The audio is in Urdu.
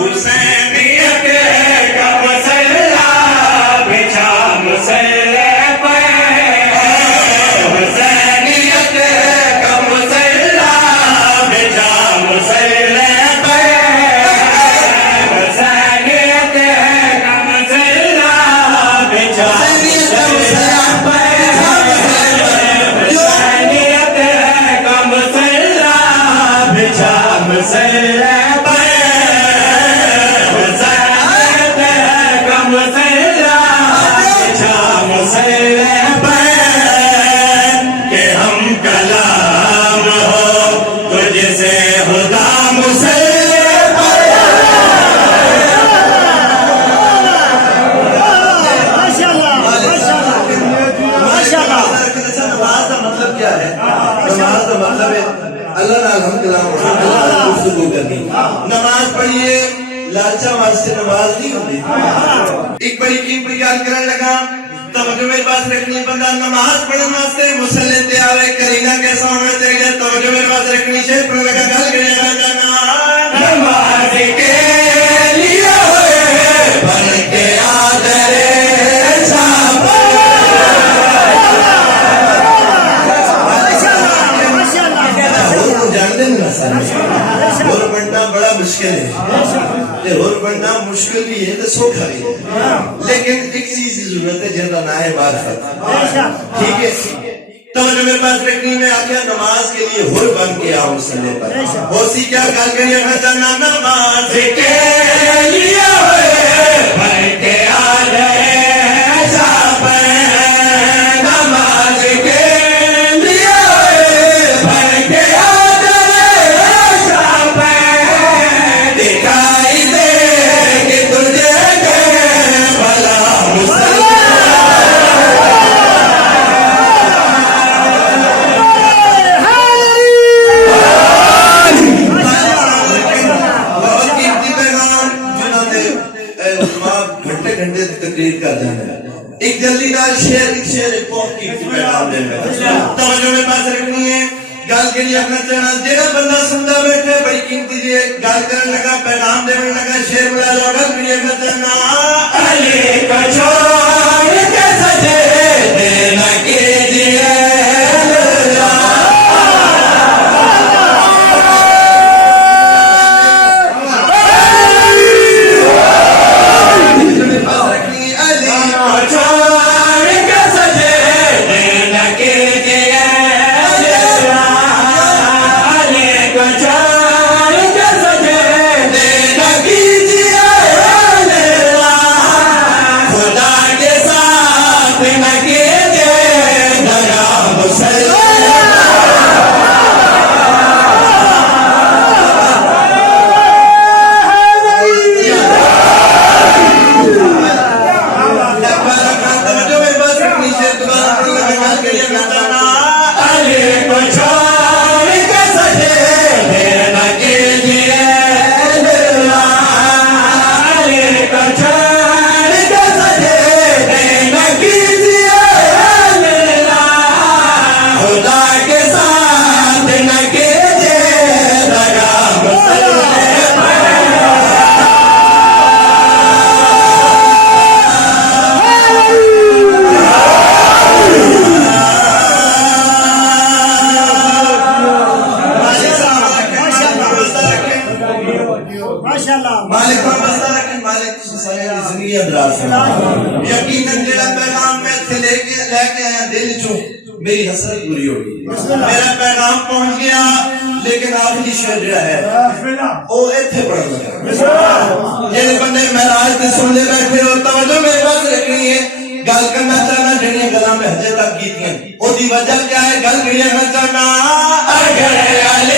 حسینیت کا مسلح بچھا مسلح پہ حسینیت کا مسلح بچھا مسلح پہ حسینیت کا مسلح بچھا مسلح پہ حسینیت کا مسلح بچھا مسلح نماز پڑھیے لالچا واسطے نماز نہیں ہوتی. ایک بڑی قیمتی گل کرن لگا توجہ میرے پاس رکھنی بندہ نماز پڑھن واسطے مصلی تے آوے کرینا کیسا ہونا چاہیے توجہ میرے پاس رکھنی شیر پڑھن لگا گل کرے گا جانا نماز کے لیے ہوئے بن کے آدرے اور بننا بڑا مشکل ہے اور بننا مشکل بھی ہے تو سوکھا بھی ہے لیکن ایک چیز کی ضرورت ہے جن کا نام ہے معرفت. ٹھیک ہے توجہ میرے پاس رکھنی میں آگیا نماز کے لیے ہر بن کے آؤ مسئلے پر ہوسی کیا کال کریے خزانہ نماز کے لیے بن کے آ جائے نماز کے ایک جلدی نال شیر ایک بہت قیمتی پیغام دے میں توجہ میں پاس رکھنی ہے گل کے لیے اپنا چاہنا جیڑا بندہ سنتا بیٹھے بڑی قیمتی جی گل کرنے لگا پیغام دے لگا شیر بلا لو گل کے لیے اپنا چاہنا علی کا چھوڑ کے سجے دینا کیجئے یقیناً جڑا پیغام میں تھے لے کے آیا دل چوں میری حسرت پوری ہو گئی میرا پیغام پہنچ گیا لیکن آخری شعر جڑا ہے وہ ایتھے پڑھ لگا جڑے بندے معراج تے سن لے بیٹھے ہو توجہ میرے پاس رکھنی ہے گل کرنا چاہنا جڑیاں گلاں میں ہجے تک کیتیاں او دی وجہ کیا ہے گل کریے میں چاہنا اگر علی